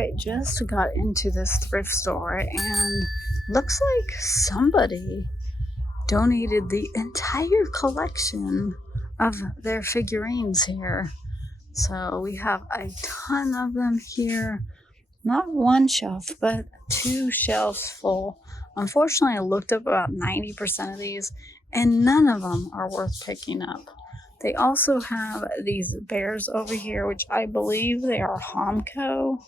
right, just got into this thrift store and looks like somebody donated the entire collection of their figurines here. So we have a ton of them here. Not one shelf, but 2 shelves full. Unfortunately, I looked up about 90% of these, and none of them are worth picking up. They also have these bears over here, which I believe they are Homco.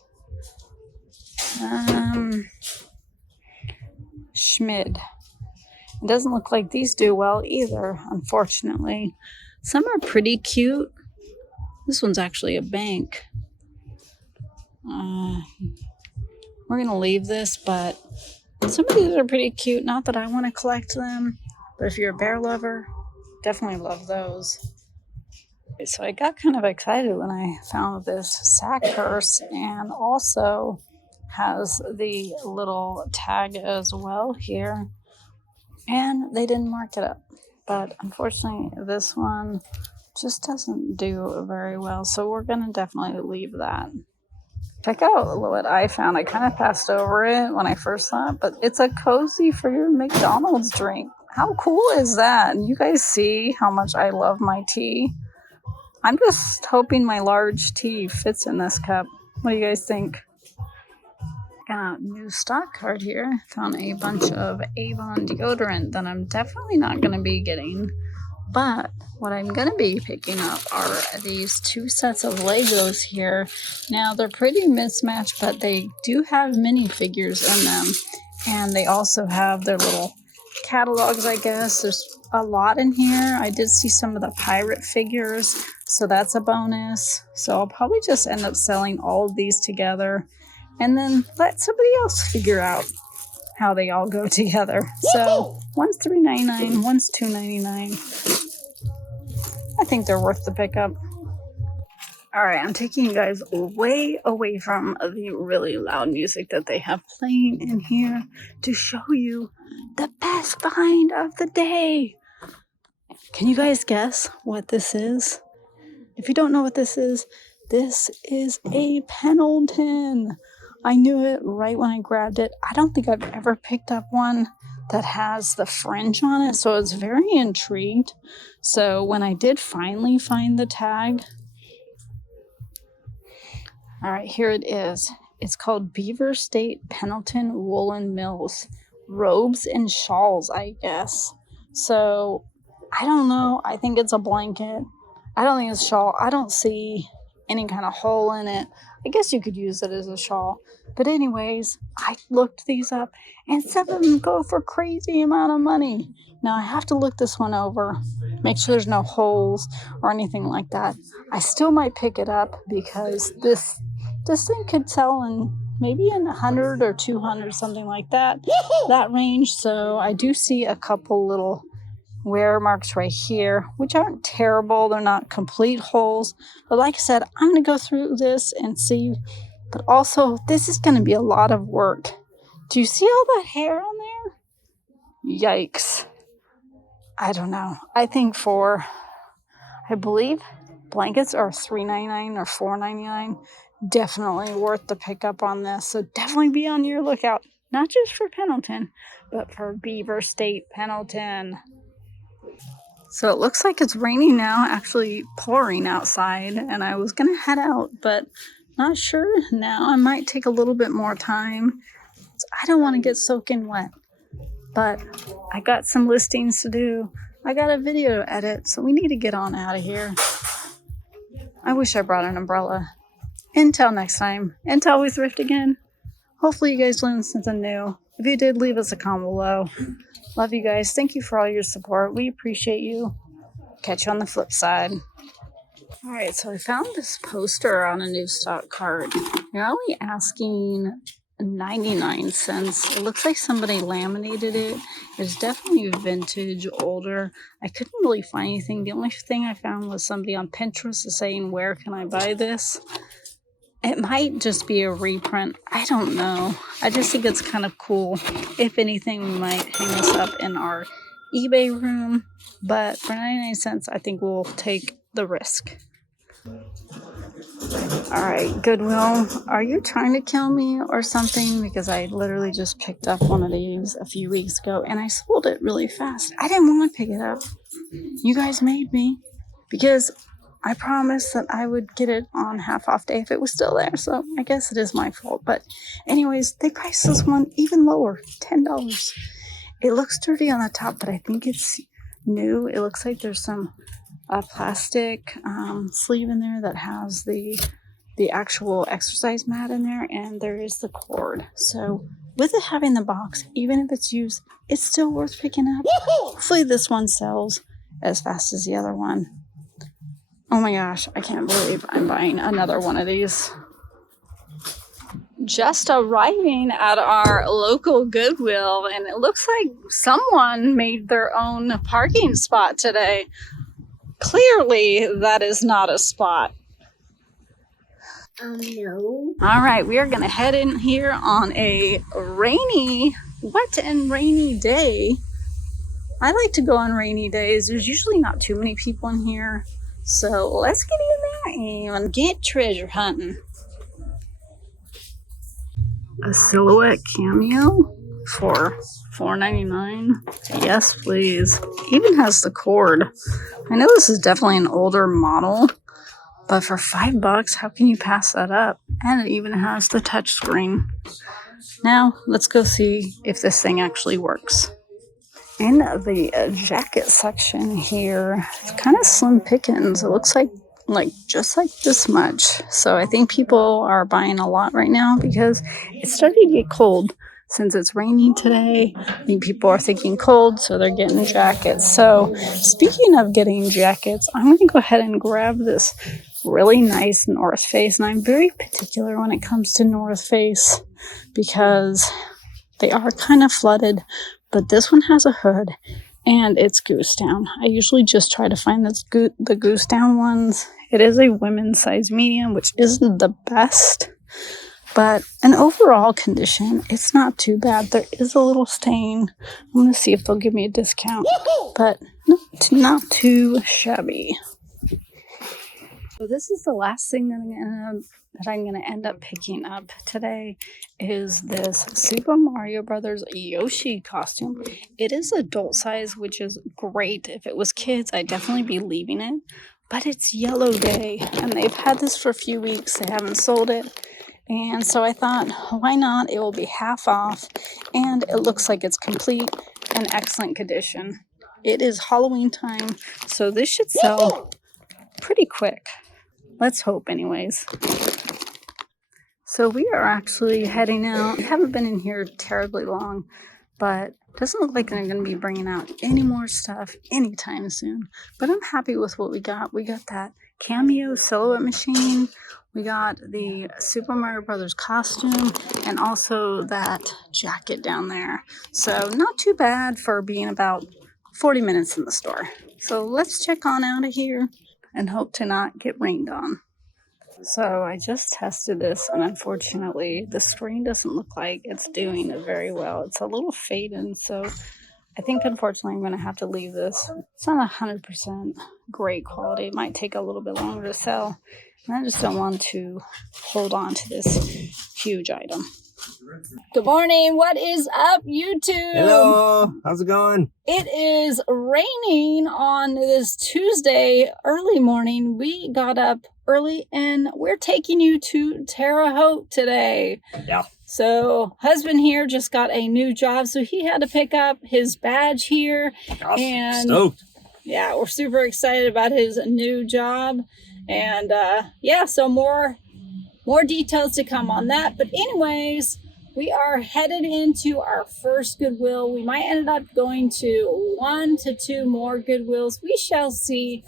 Schmid. It doesn't look like these do well either, unfortunately. Some are pretty cute. This one's actually a bank. We're going to leave this, but some of these are pretty cute. Not that I want to collect them, but if you're a bear lover, definitely love those. So I got kind of excited when I found this sack purse, and also has the little tag as well here. And they didn't mark it up. But unfortunately, this one just doesn't do very well. So we're going to definitely leave that. Check out what I found. I kind of passed over it when I first saw it, but it's a cozy for your McDonald's drink. How cool is that? And you guys see how much I love my tea? I'm just hoping my large tea fits in this cup. What do you guys think? Got a new stock card here. Found a bunch of Avon deodorant that I'm definitely not going to be getting. But what I'm going to be picking up are these 2 sets of Legos here. Now, they're pretty mismatched, but they do have minifigures in them. And they also have their little catalogs, I guess. There's a lot in here. I did see some of the pirate figures, so that's a bonus. So I'll probably just end up selling all of these together and then let somebody else figure out how they all go together. So one's $3.99, one's $2.99. I think they're worth the pickup. All right, I'm taking you guys way away from the really loud music that they have playing in here to show you the best find of the day. Can you guys guess what this is? If you don't know what this is a Pendleton. I knew it right when I grabbed it. I don't think I've ever picked up one that has the fringe on it, so I was very intrigued. So when I did finally find the tag, all right, here it is. It's called Beaver State Pendleton Woolen Mills. Robes and shawls, I guess. So, I don't know. I think it's a blanket. I don't think it's a shawl. I don't see any kind of hole in it. I guess you could use it as a shawl. But anyways, I looked these up, and some of them go for crazy amount of money. Now, I have to look this one over, make sure there's no holes or anything like that. I still might pick it up because this thing could sell in maybe in 100 or 200, something like that range. So I do see a couple little wear marks right here, which aren't terrible. They're not complete holes. But like I said, I'm going to go through this and see. But also, this is going to be a lot of work. Do you see all that hair on there? Yikes. I don't know. I think I believe blankets are $3.99 or $4.99. Definitely worth the pickup on this. So definitely be on your lookout. Not just for Pendleton, but for Beaver State Pendleton. So it looks like it's raining now, actually pouring outside, and I was going to head out, but not sure now. I might take a little bit more time. I don't want to get soaking wet, but I got some listings to do. I got a video to edit, so we need to get on out of here. I wish I brought an umbrella. Until next time, until we thrift again. Hopefully you guys learned something new. If you did, leave us a comment below. Love you guys. Thank you for all your support. We appreciate you. Catch you on the flip side. All right, so I found this poster on a new stock card. You're only asking 99 cents. It looks like somebody laminated it. It's definitely vintage, older. I couldn't really find anything. The only thing I found was somebody on Pinterest saying, "Where can I buy this?" It might just be a reprint. I don't know. I just think it's kind of cool. If anything, we might hang this up in our eBay room. But for 99 cents, I think we'll take the risk. All right, Goodwill, are you trying to kill me or something? Because I literally just picked up one of these a few weeks ago and I sold it really fast. I didn't want to pick it up. You guys made me, because I promised that I would get it on half off day if it was still there. So I guess it is my fault. But anyways, they priced this one even lower, $10. It looks dirty on the top, but I think it's new. It looks like there's some plastic sleeve in there that has the actual exercise mat in there, and there is the cord. So with it having the box, even if it's used, it's still worth picking up. Hopefully this one sells as fast as the other one. Oh my gosh, I can't believe I'm buying another one of these. Just arriving at our local Goodwill, and it looks like someone made their own parking spot today. Clearly, that is not a spot. No. All right, we are going to head in here on a wet and rainy day. I like to go on rainy days. There's usually not too many people in here. So let's get in there and get treasure hunting. A silhouette cameo for $4.99. Yes, please. Even has the cord. I know this is definitely an older model, but for $5, how can you pass that up? And it even has the touch screen. Now, let's go see if this thing actually works. In the jacket section here, it's kind of slim pickings. It looks like just like this much. So I think people are buying a lot right now because it's starting to get cold. Since it's raining today, I think people are thinking cold, so they're getting jackets. So speaking of getting jackets, I'm going to go ahead and grab this really nice North Face. And I'm very particular when it comes to North Face because they are kind of flooded, but this one has a hood and it's goose down. I usually just try to find the goose down ones. It is a women's size medium, which isn't the best. But in overall condition, it's not too bad. There is a little stain. I'm going to see if they'll give me a discount. But not too shabby. So this is the last thing that I'm going to end up picking up today is this Super Mario Brothers Yoshi costume. It is adult size, which is great. If it was kids, I'd definitely be leaving it. But it's yellow day, and they've had this for a few weeks. They haven't sold it. And so I thought, why not? It will be half off, and it looks like it's complete and excellent condition. It is Halloween time, so this should sell pretty quick. Let's hope anyways. So we are actually heading out. We haven't been in here terribly long, but it doesn't look like they're going to be bringing out any more stuff anytime soon. But I'm happy with what we got. We got that cameo silhouette machine. We got the Super Mario Brothers costume and also that jacket down there. So not too bad for being about 40 minutes in the store. So let's check on out of here and hope to not get rained on. So I just tested this, and unfortunately the screen doesn't look like it's doing it very well. It's a little faded, so I think unfortunately I'm going to have to leave this. It's not 100% great quality. It might take a little bit longer to sell. And I just don't want to hold on to this huge item. Good morning. What is up, YouTube? Hello. How's it going? It is raining on this Tuesday early morning. We got up early and we're taking you to Terre Haute today. Yeah. So husband here just got a new job, so he had to pick up his badge here. Gosh, and stoked. Yeah, we're super excited about his new job. And yeah, so more details to come on that. But anyways, we are headed into our first Goodwill. We might end up going to 1 to 2 more Goodwills. We shall see.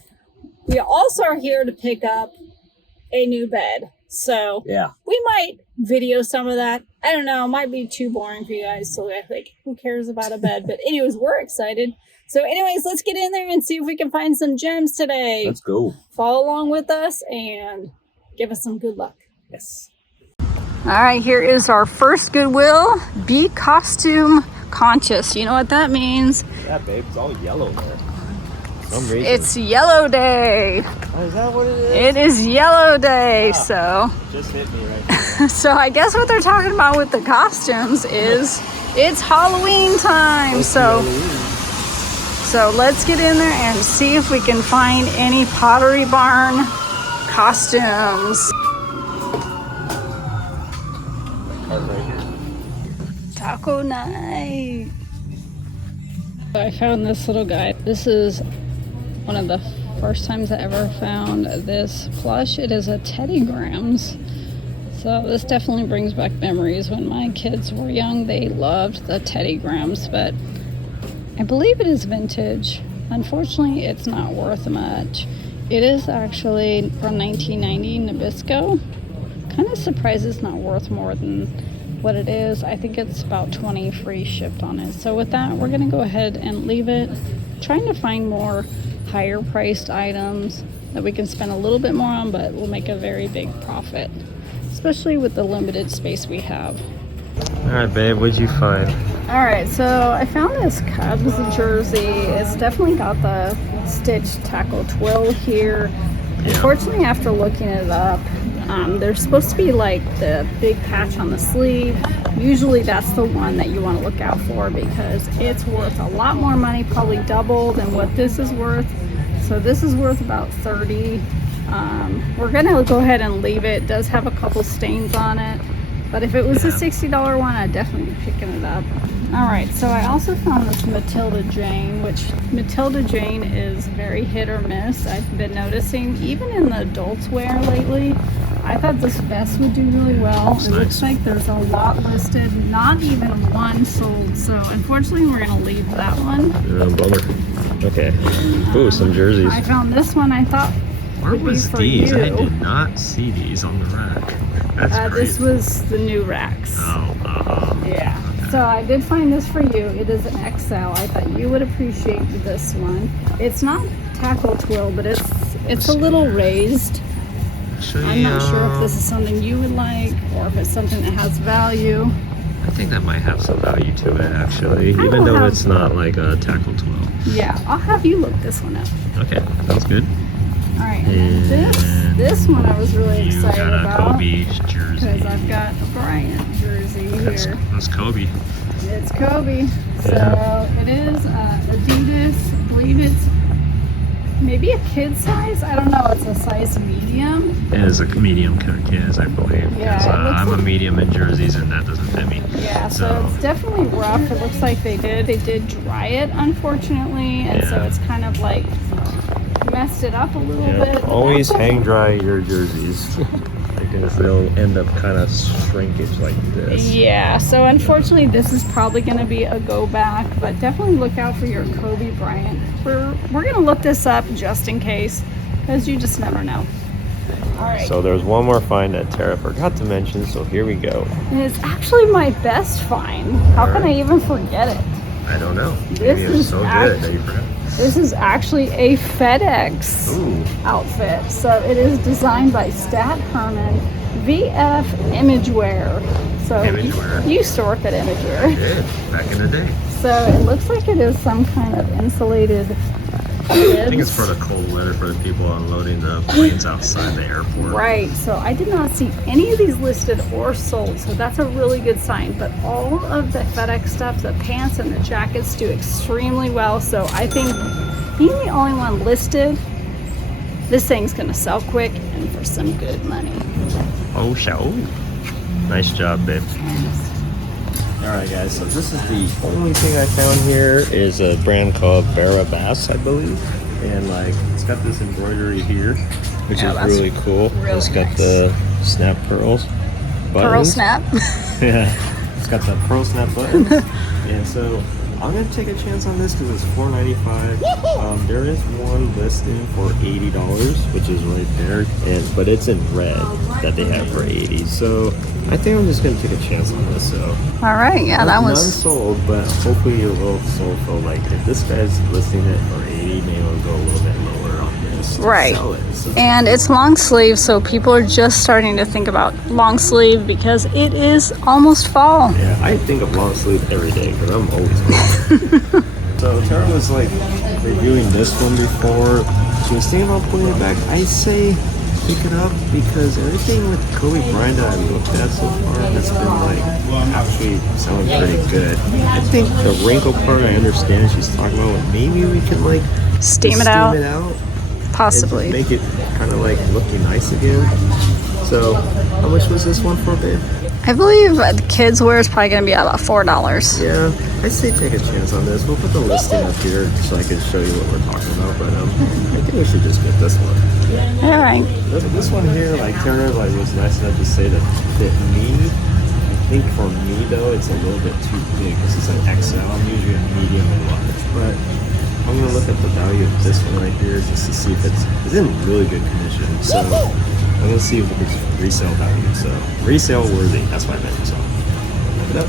We also are here to pick up a new bed. So yeah, we might video some of that. I don't know. It might be too boring for you guys. So I think, who cares about a bed? But anyways, we're excited. So anyways, let's get in there and see if we can find some gems today. Let's go. Follow along with us and give us some good luck. Yes. All right, here is our first Goodwill. Be costume conscious. You know what that means? Yeah, babe. It's all yellow there. some reason. It's Yellow Day. Oh, is that what it is? It is Yellow Day, so. Just hit me right now. So I guess what they're talking about with the costumes is it's Halloween time. So let's get in there and see if we can find any Pottery Barn costumes. Taco night. I found this little guy. This is one of the first times I ever found this plush. It is a Teddy Grahams. So this definitely brings back memories. When my kids were young, they loved the Teddy Grahams, but I believe it is vintage. Unfortunately, it's not worth much. It is actually from 1990 Nabisco. Kind of surprised it's not worth more than what it is. I think it's about 20 free shipped on it. So with that, we're gonna go ahead and leave it. Trying to find more higher priced items that we can spend a little bit more on, but will make a very big profit, especially with the limited space we have. All right, babe, what'd you find? All right, so I found this Cubs jersey. It's definitely got the stitched tackle twill here. Unfortunately, after looking it up, there's supposed to be like the big patch on the sleeve. Usually that's the one that you want to look out for because it's worth a lot more money, probably double than what this is worth. So this is worth about 30. We're gonna go ahead and leave it. It does have a couple stains on it, but if it was a $60 one, I'd definitely be picking it up. All right, so I also found this Matilda Jane, which Matilda Jane is very hit or miss. I've been noticing even in the adults wear lately. I thought this vest would do really well. It looks like there's a lot listed, not even one sold. So unfortunately, we're gonna leave that one. Bummer. Okay. Ooh, some jerseys. I found this one. I thought. Where was these? I did not see these on the rack. That's crazy. This was the new racks. Oh, yeah. So I did find this for you. It is an XL. I thought you would appreciate this one. It's not tackle twill, but it's a little raised. I'm not sure if this is something you would like or if it's something that has value. I think that might have some value to it, actually, even though it's not like a tackle twill. Yeah, I'll have you look this one up. Okay, sounds good. All right, and this one I was really excited about. You got a Kobe jersey. Because I've got a Bryant jersey here. That's Kobe. It's Kobe. So Yeah. it is Adidas. I believe it's maybe a kid size. I don't know. It's a size medium. It is a medium kids, I believe. Yeah, I'm like a medium in jerseys, and that doesn't fit me. Yeah, so it's definitely rough. It looks like they did dry it, unfortunately, and so it's kind of like messed it up a little bit. Always hang dry your jerseys because they'll end up kind of shrinkage like this. Yeah, so unfortunately this is probably going to be a go back, but definitely look out for your Kobe Bryant. We're going to look this up just in case, because you just never know. All right. So there's one more find that Tara forgot to mention, so here we go. And it's actually my best find. How can I even forget it? I don't know. This Maybe it's so good that you forgot. This is actually a FedEx outfit. So it is designed by Stat Herman, VF Imagewear. So Imagewear. You used to work at Imagewear. I did, back in the day. So it looks like it is some kind of insulated I think it's for the cold weather for the people unloading the planes outside the airport. Right, so I did not see any of these listed or sold, so that's a really good sign. But all of the FedEx stuff, the pants and the jackets do extremely well. So I think being the only one listed, this thing's gonna sell quick and for some good money. Oh, nice job, babe. Alright guys, so this is the only thing I found here is a brand called Barabas, I believe. And like, it's got this embroidery here, which is really cool. It's got the snap pearls buttons. Pearl snap? Yeah, it's got the pearl snap buttons. And so I'm gonna take a chance on this because it's $4.95. There is one listing for $80, which is right there, but it's in red that they have for $80. So I think I'm just gonna take a chance on this. So all right, yeah, that was none sold, but hopefully it will sold for like if this guy's listing it for $80, maybe I'll go a little bit lower on this. right. Sell it, so. And it's long sleeve, so people are just starting to think about long sleeve because it is almost fall. Yeah, I think of long sleeve every day because I'm always cold. So So Tara was like reviewing this one before. She was thinking about putting it back. I say pick it up because everything with Kobe Bryant that I've looked at so far has been like actually selling pretty good. I think the wrinkle part I understand she's talking about. Maybe we can like Steam it out. Possibly. And just make it kind of like looking nice again. So, how much was this one for, babe? I believe the kids' wear is probably going to be about $4. Yeah, I'd say take a chance on this. We'll put the listing up here so I can show you what we're talking about. But I think we should just get this one. All right. This one here, like Turner, like was nice enough to say that fit me. I think for me though, it's a little bit too big because it's an XL. I'm usually a medium and large, but I'm gonna look at the value of this one right here just to see if it's in really good condition. So I'm gonna see if it's resale value. So resale worthy. That's what I meant. So look it up.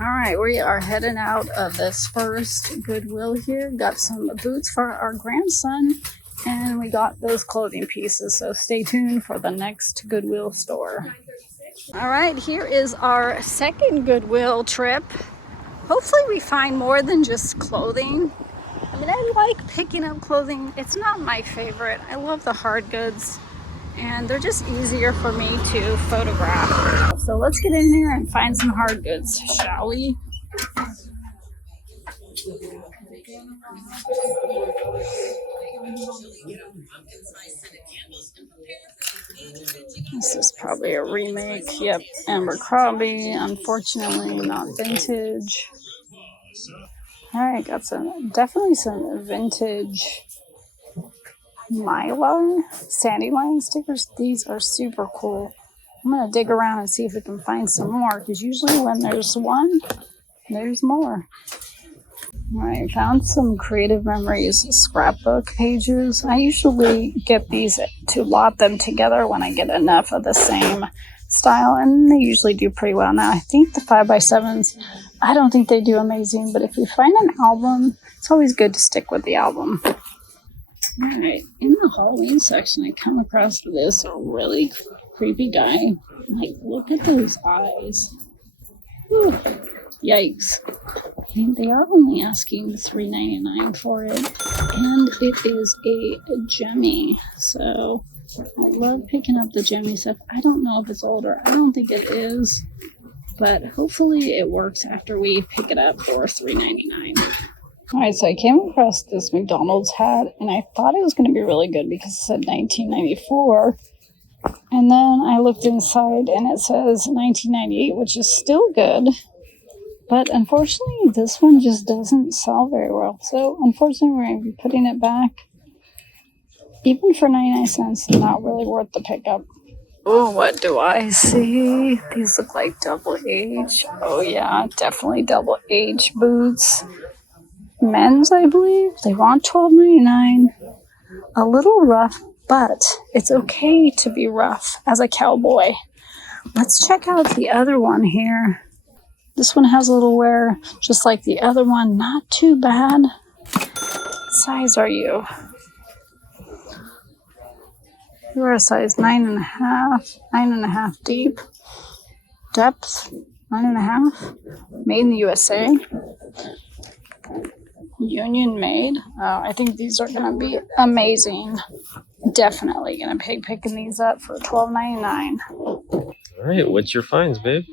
All right, we are heading out of this first Goodwill here. Got some boots for our grandson, and we got those clothing pieces. So stay tuned for the next Goodwill store. All right, here is our second Goodwill trip. Hopefully we find more than just clothing. I mean, I like picking up clothing. It's not my favorite. I love the hard goods, and they're just easier for me to photograph. So let's get in there and find some hard goods, shall we? This is probably a remake. Yep, Abercrombie. Unfortunately, not vintage. All right, got definitely some vintage Mylar sandy line stickers. These are super cool. I'm gonna dig around and see if we can find some more, because usually when there's one, there's more. All right, found some Creative Memories scrapbook pages. I usually get these to lot them together when I get enough of the same style, and they usually do pretty well. Now, I think the 5x7s, I don't think they do amazing, but if you find an album, it's always good to stick with the album. All right, in the Halloween section, I come across this really creepy guy. Like, look at those eyes. Whew. Yikes. And they are only asking $3.99 for it. And it is a Jemmy. So I love picking up the Jemmy stuff. I don't know if it's older. I don't think it is. But hopefully it works after we pick it up for $3.99. Alright, so I came across this McDonald's hat, and I thought it was going to be really good because it said 1994. And then I looked inside and it says 1998, which is still good. But unfortunately, this one just doesn't sell very well. So unfortunately, we're going to be putting it back. Even for 99 cents, not really worth the pickup. Oh, what do I see? These look like double H. Oh yeah, definitely double H boots. Men's, I believe. They want $12.99. A little rough, but it's okay to be rough as a cowboy. Let's check out the other one here. This one has a little wear, just like the other one. Not too bad. What size are you? You are a size 9.5, 9.5 deep. Depth, 9.5. Made in the USA. Union made. I think these are going to be amazing. Definitely going to be picking these up for $12.99. All right, what's your finds, babe?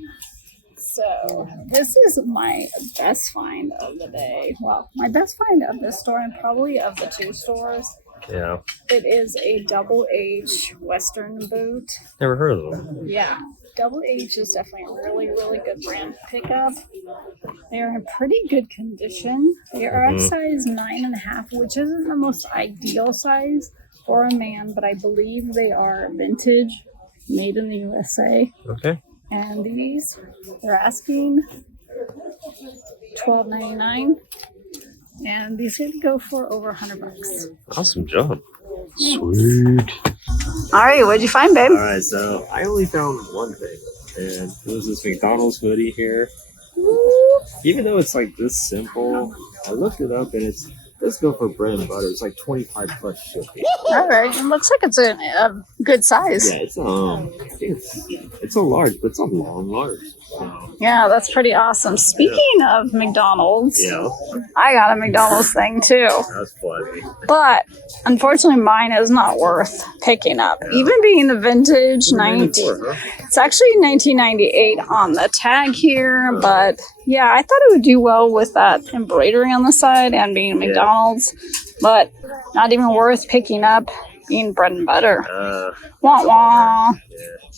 So this is my best find of the day. Well, my best find of this store and probably of the two stores. Yeah. It is a double H Western boot. Never heard of them. Yeah. Double H is definitely a really, really good brand pickup. They are in pretty good condition. They are at size 9.5, which isn't the most ideal size for a man, but I believe they are vintage, made in the USA. Okay. And these, they're asking $12.99. And these are going to go for over $100. Awesome job. Sweet. All right, what'd you find, babe? All right, so I only found one thing, and it was this McDonald's hoodie here. Even though it's like this simple, I looked it up, and let's go for bread and butter. It's like 25 plus shipping. All right, it looks like it's a good size. Yeah, it's I think it's a large, but it's a long large. Yeah, that's pretty awesome. Speaking of McDonald's, Yeah, I got a McDonald's thing too. that's funny. But unfortunately, mine is not worth picking up. Even being the vintage 19, it's actually 1998 on the tag here. But yeah, I thought it would do well with that embroidery on the side and being McDonald's. But not even worth picking up, being bread and butter. Wah wah.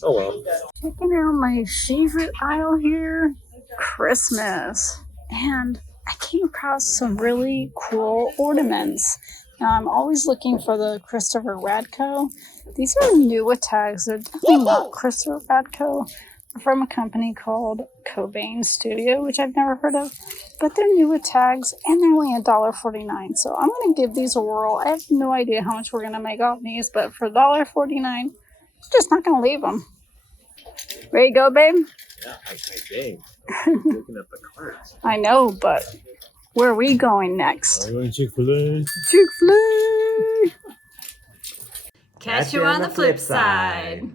Oh well. Checking out my favorite aisle here, Christmas. And I came across some really cool ornaments. Now, I'm always looking for the Christopher Radko. These are newer tags. They're definitely not Christopher Radko. They're from a company called Cobain Studio, which I've never heard of. But they're newer tags, and they're only $1.49. So I'm going to give these a whirl. I have no idea how much we're going to make off these, but for $1.49, just not going to leave them. Ready to go, babe? Yeah, dang. Looking at the cards. I know, but where are we going next? I'm going Chick-fil-A. Chick-fil-A! Catch you on the flip side.